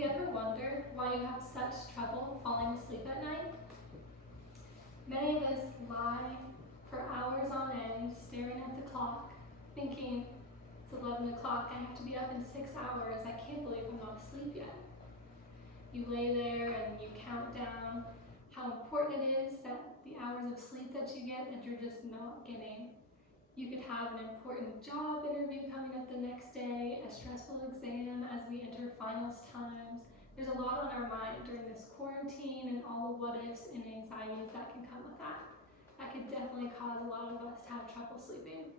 you ever wondered why you have such trouble falling asleep at night? Many of us lie for hours on end staring at the clock, thinking, it's 11 o'clock, I have to be up in 6 hours, I can't believe I'm not asleep yet. You lay there and you count down how important it is that the hours of sleep that you get that you're just not getting. You could have an important job interview coming up the next day, a stressful exam as we enter finals times. There's a lot on our mind during this quarantine and all the what ifs and anxieties that can come with that. That could definitely cause a lot of us to have trouble sleeping.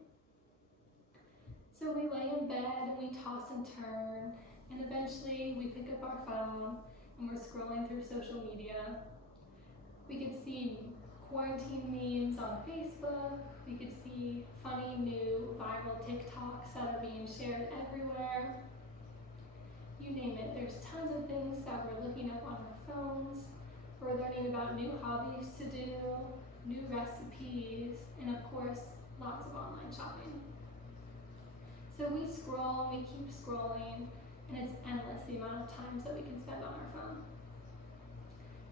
So we lay in bed and we toss and turn, and eventually we pick up our phone and we're scrolling through social media. We could see quarantine memes on Facebook. We could see funny new viral TikToks that are being shared everywhere. You name it, there's tons of things that we're looking up on our phones. We're learning about new hobbies to do, new recipes, and of course, lots of online shopping. So we scroll, we keep scrolling, and it's endless the amount of times that we can spend on our phone.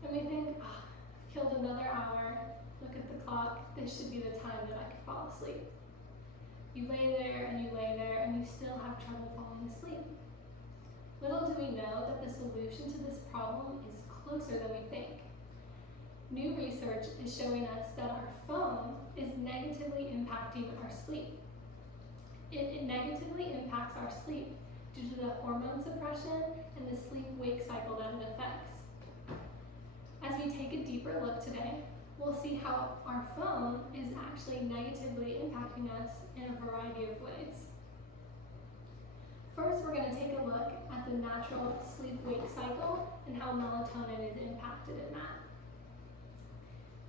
And we think, I've killed another hour, look at the clock, this should be the time that I could fall asleep. You lay there, and you still have trouble falling asleep. Little do we know that the solution to this problem is closer than we think. New research is showing us that our phone is negatively impacting our sleep. It negatively impacts our sleep due to the hormone suppression and the sleep-wake cycle that it affects. As we take a deeper look today, we'll see how our phone is actually negatively impacting us in a variety of ways. First, we're going to take a look at the natural sleep-wake cycle and how melatonin is impacted in that.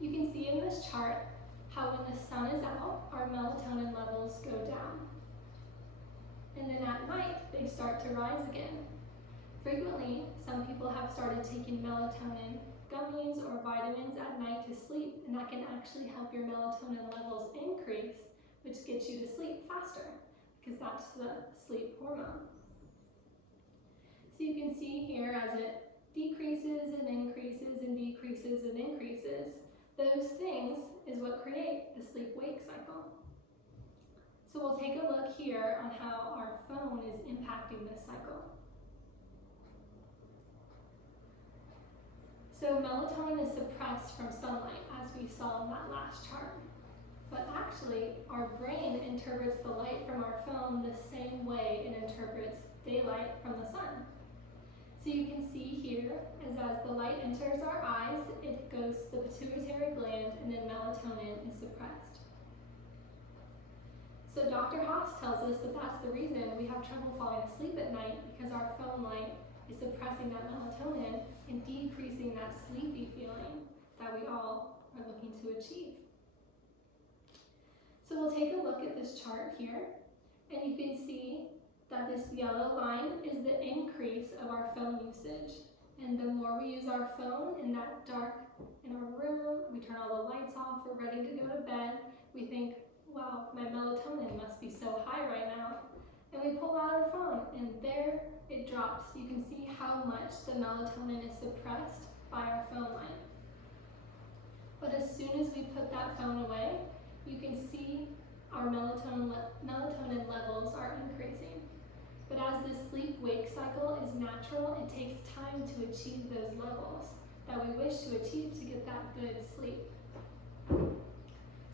You can see in this chart how when the sun is out, our melatonin levels go down. And then at night, they start to rise again. Frequently, some people have started taking melatonin gummies or vitamins at night to sleep, and that can actually help your melatonin levels increase, which gets you to sleep faster, because that's the sleep hormone. So you can see here as it decreases and increases and decreases and increases, those things is what create the sleep-wake cycle. So we'll take a look here on how our phone is impacting this cycle. So melatonin is suppressed from sunlight, as we saw in that last chart. But actually, our brain interprets the light from our phone the same way it interprets daylight from the sun. So you can see here, as the light enters our eyes, it goes to the pituitary gland, and then melatonin is suppressed. So Dr. Haas tells us that that's the reason we have trouble falling asleep at night, because our phone light is suppressing that melatonin and decreasing that sleepy feeling that we all are looking to achieve. So we'll take a look at this chart here, and you can see that this yellow line is the increase of our phone usage. And the more we use our phone in that dark in our room, we turn all the lights off, we're ready to go to bed, we think, wow, my melatonin must be so high right now. And we pull out our phone, and there it drops. You can see how much the melatonin is suppressed by our phone light. But as soon as we put that phone away, you can see our melatonin levels are increasing. But as this sleep-wake cycle is natural, it takes time to achieve those levels that we wish to achieve to get that good sleep.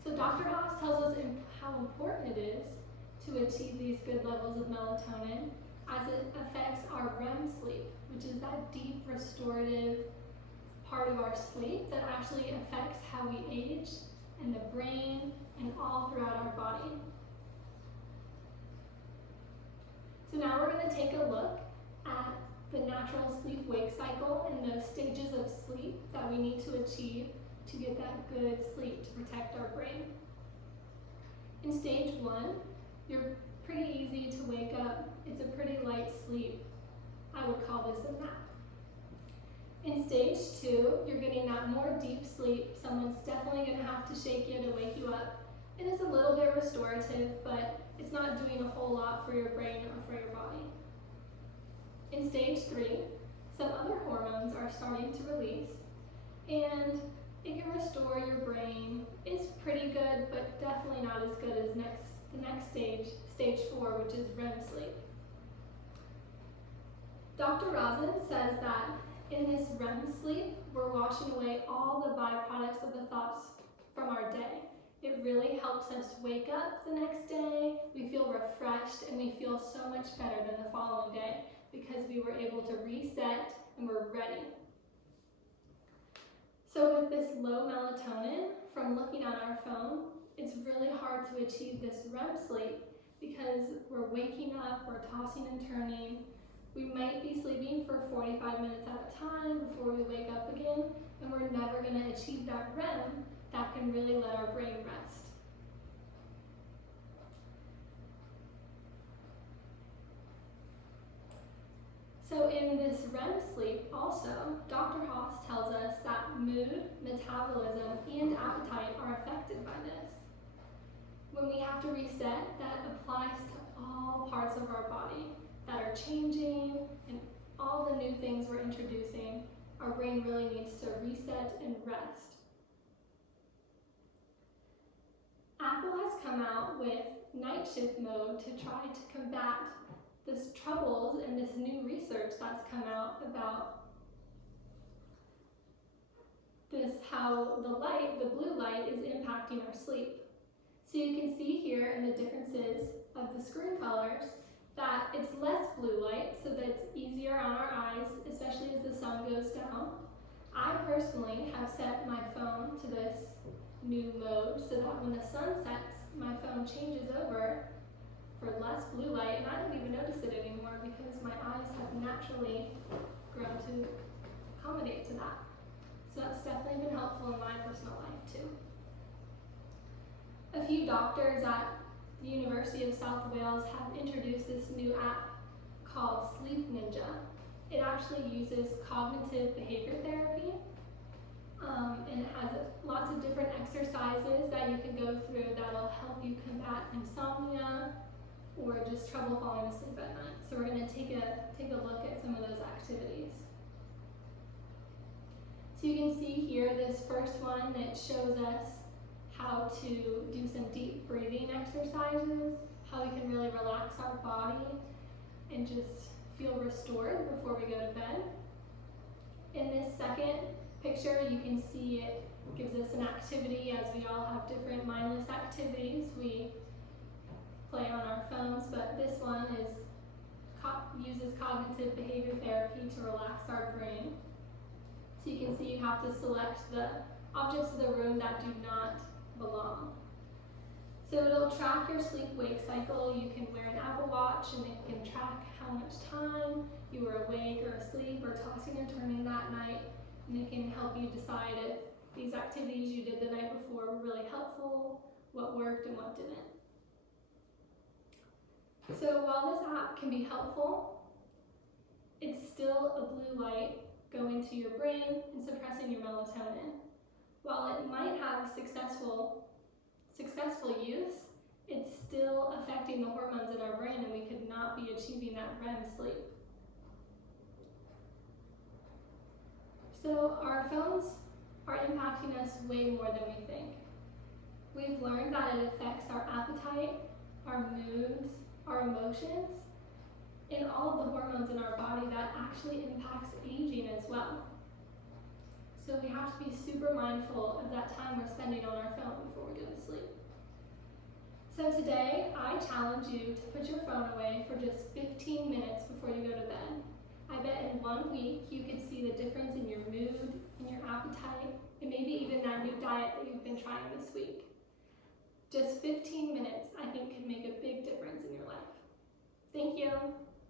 So Dr. Haas tells us how important it is to achieve these good levels of melatonin as it affects our REM sleep, which is that deep restorative part of our sleep that actually affects how we age in the brain and all throughout our body. So now we're going to take a look at the natural sleep-wake cycle and those stages of sleep that we need to achieve to get that good sleep to protect our brain. In stage 1, you're pretty easy to wake up. It's a pretty light sleep. I would call this a nap. In stage 2, you're getting that more deep sleep. Someone's definitely going to have to shake you to wake you up. And it's a little bit restorative, but it's not doing a whole lot for your brain or for your body. In stage 3, some other hormones are starting to release, and it can restore your brain. It's pretty good, but definitely not as good as the next stage, stage 4, which is REM sleep. Dr. Rosen says that in this REM sleep, we're washing away all the byproducts of the thoughts from our day. It really helps us wake up the next day, we feel refreshed, and we feel so much better than the following day because we were able to reset and we're ready. So with this low melatonin from looking on our phone, it's really hard to achieve this REM sleep because we're waking up, we're tossing and turning. We might be sleeping for 45 minutes at a time before we wake up again, and we're never going to achieve that REM that can really let our brain rest. So in this REM sleep also, Dr. Haas tells us that mood, metabolism, and appetite are affected by this. When we have to reset, that applies to all parts of our body that are changing and all the new things we're introducing. Our brain really needs to reset and rest. Apple has come out with night shift mode to try to combat this troubles and this new research that's come out about this, how the blue light is impacting our sleep. So you can see here in the differences of the screen colors that it's less blue light, so that it's easier on our eyes, especially as the sun goes down. I personally have set my phone to this new mode so that when the sun sets, my phone changes over for less blue light, and I don't even notice it anymore because my eyes have naturally grown to accommodate to that. So that's definitely been helpful in my personal life too. A few doctors at the University of South Wales have introduced this new app called Sleep Ninja. It actually uses cognitive behavior therapy, and it has lots of different exercises that you can go through that'll help you combat insomnia or just trouble falling asleep at night. So we're going to take a look at some of those activities. So you can see here this first one that shows us how to do some deep breathing exercises, how we can really relax our body and just feel restored before we go to bed. In this second picture, you can see it gives us an activity, as we all have different mindless activities we play on our phones, but this one uses cognitive behavior therapy to relax our brain. So you can see you have to select the objects of the room that do not belong. So it'll track your sleep-wake cycle. You can wear an Apple Watch and it can track how much time you were awake or asleep or tossing and turning that night, and it can help you decide if these activities you did the night before were really helpful, what worked and what didn't. So while this app can be helpful, it's still a blue light going to your brain and suppressing your melatonin. While it might have successful use, it's still affecting the hormones in our brain, and we could not be achieving that REM sleep. So our phones are impacting us way more than we think. We've learned that it affects our appetite, our moods, our emotions, and all of the hormones in our body that actually impacts aging as well. So we have to be super mindful of that time we're spending on our phone before we go to sleep. So today, I challenge you to put your phone away for just 15 minutes before you go to bed. I bet in 1 week, you could see the difference in your mood, in your appetite, and maybe even that new diet that you've been trying this week. Just 15 minutes, I think, can make a big difference in your life. Thank you.